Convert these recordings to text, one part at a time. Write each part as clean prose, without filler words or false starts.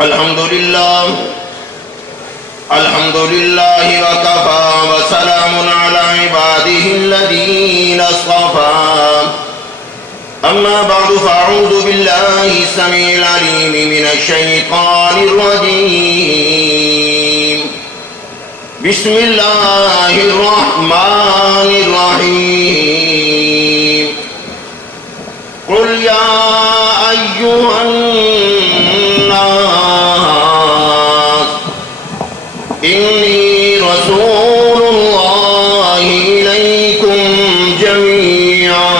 الحمد لله وكفى وسلام على عباده الذين اصطفى أما بعد فأعوذ بالله السميع العليم من الشيطان الرجيم بسم الله الرحمن الرحيم قل يا أيها الناس إني رسول الله إليكم جميعا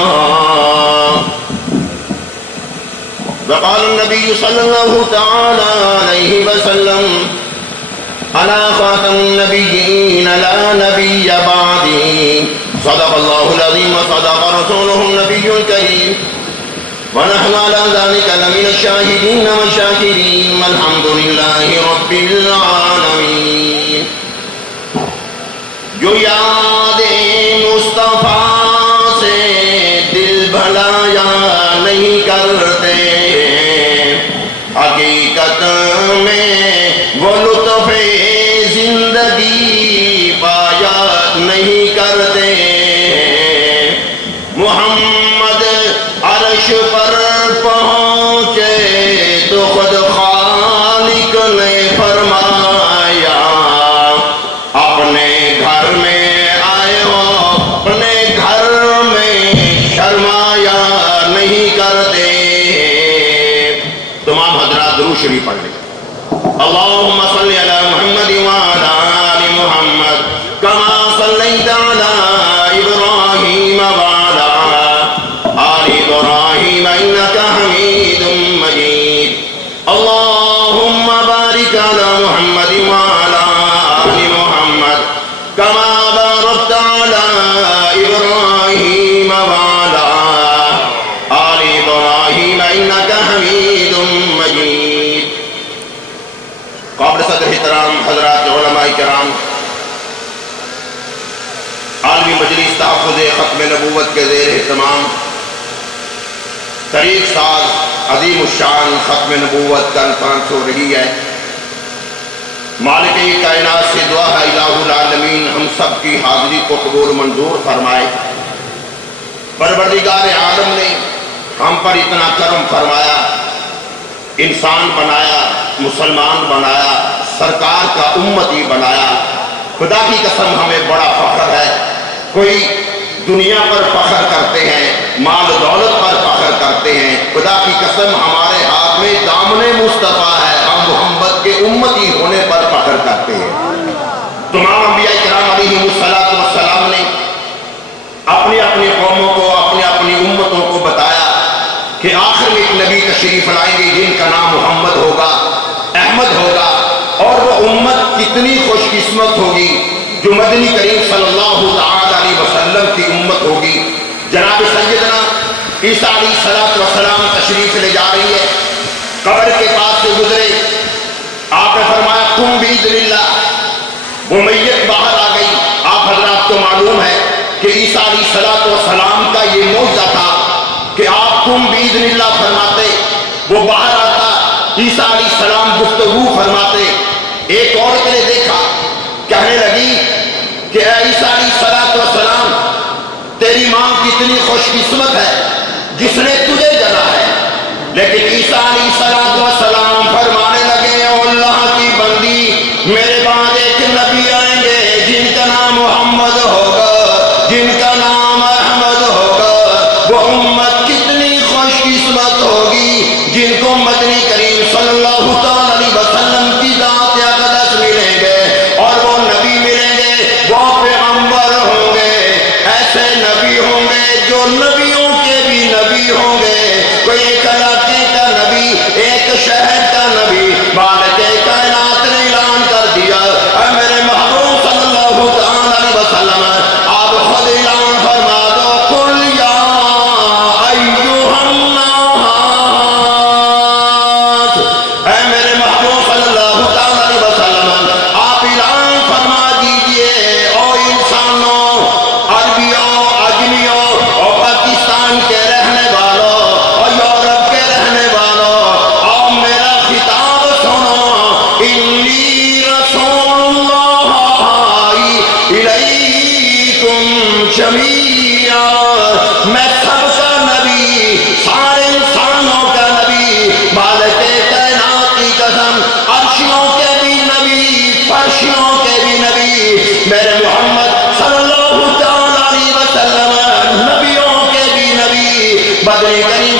وقال النبي صلى الله تعالى عليه وسلم أنا خاتم النبيين لا نبي بعدي صدق الله العظيم وصدق رسوله النبي الكريم ونحن على ذلك لمن الشاهدين والشاكرين والحمد لله رب العالمين جو یاد مصطفیٰ سے دل بھلایا نہیں کرتے حقیقت میں وہ لطف زندگی پایا نہیں کرتے محمد عرش پر پہنچے تو خود خالق نے فرمایا اپنے گھر میں آئے ہو اپنے گھر میں شرمایا نہیں کرتے. تمام حضرات درود شریف پڑھ لیں. اللهم صل على محمد وعلى آل محمد كما صليت على إبراهيم وعلى آل إبراهيم إنك حميد مجيد. اللهم بارك على محمد وعلى آل محمد كما باركت على إبراهيم وعلى آل إبراهيم إنك حميد مجيد. قابل صدر احترام حضرات علماء کرام، عالمی مجلس تحفظ ختم نبوت کے زیر اہتمام طریق ساز عظیم الشان ختم نبوت کانفرنس ہو رہی ہے. مالک کائنات سے دعا ہے الہ العالمین ہم سب کی حاضری کو قبول منظور فرمائے. پروردگار عالم نے ہم پر اتنا کرم فرمایا، انسان بنایا، مسلمان بنایا، سرکار کا امتی بنایا. خدا کی قسم ہمیں بڑا فخر ہے. کوئی دنیا پر فخر کرتے ہیں، مال و دولت پر فخر کرتے ہیں. خدا کی قسم ہمارے ہاتھ میں دامن مصطفیٰ ہے، ہم محمد کے امتی ہونے پر فخر کرتے ہیں. تمام انبیاء کرام علیہم السلام نے اپنی اپنی قوموں کو، اپنی اپنی امتوں کو بتایا کہ آخر میں ایک نبی تشریف لائیں گے جن کا نام محمد ہوگا، احمد ہوگا. اور وہ امت کتنی خوش قسمت ہوگی جو مدنی کریم صلی اللہ تعالی علیہ وسلم کی امت ہوگی. جناب سیدنا عیسیٰ علیہ السلام تشریف لے جا رہی ہے، قبر کے پاس سے گزرے، آپ نے فرمایا قم بإذن اللہ. وہ میت باہر آ گئی. آپ حضرات کو معلوم ہے کہ عیسیٰ علیہ السلام کا یہ معجزہ تھا کہ آپ قم بإذن اللہ فرماتے، وہ باہر آتا، عیسیٰ علیہ السلام گفتگو فرماتے. ایک عورت نے دیکھا، کہنے لگی کہ اے عیسیٰ علیہ السلام تیری ماں کتنی خوش قسمت ہے جس نے تجھے جنا ہے. لیکن عیسیٰ علیہ السلام فرمانے لگے او اللہ کی بندی، میرے بعد ایک نبی آئیں گے جن کا نام محمد ہوگا، جن کا نام احمد ہوگا. وہ امت کتنی خوش قسمت ہوگی جن کو مدنی کریم صلی اللہ علیہ وسلم کی ذات اقدس ملیں گے اور وہ نبی ملیں گے، وہ پیغمبر ہوں گے، ایسے نبی ہوں گے جو نبیوں کے بھی نبی ہوں گے. کوئی ایک علاقے کا نبی، ایک شہر کا نبی، مالک کائنات نے اعلان کر دیا اے میرے محبوب صلی اللہ علیہ وسلم آپ خود اعلان فرما دو قل یا ایھا الناس. اے میرے مدنی کریم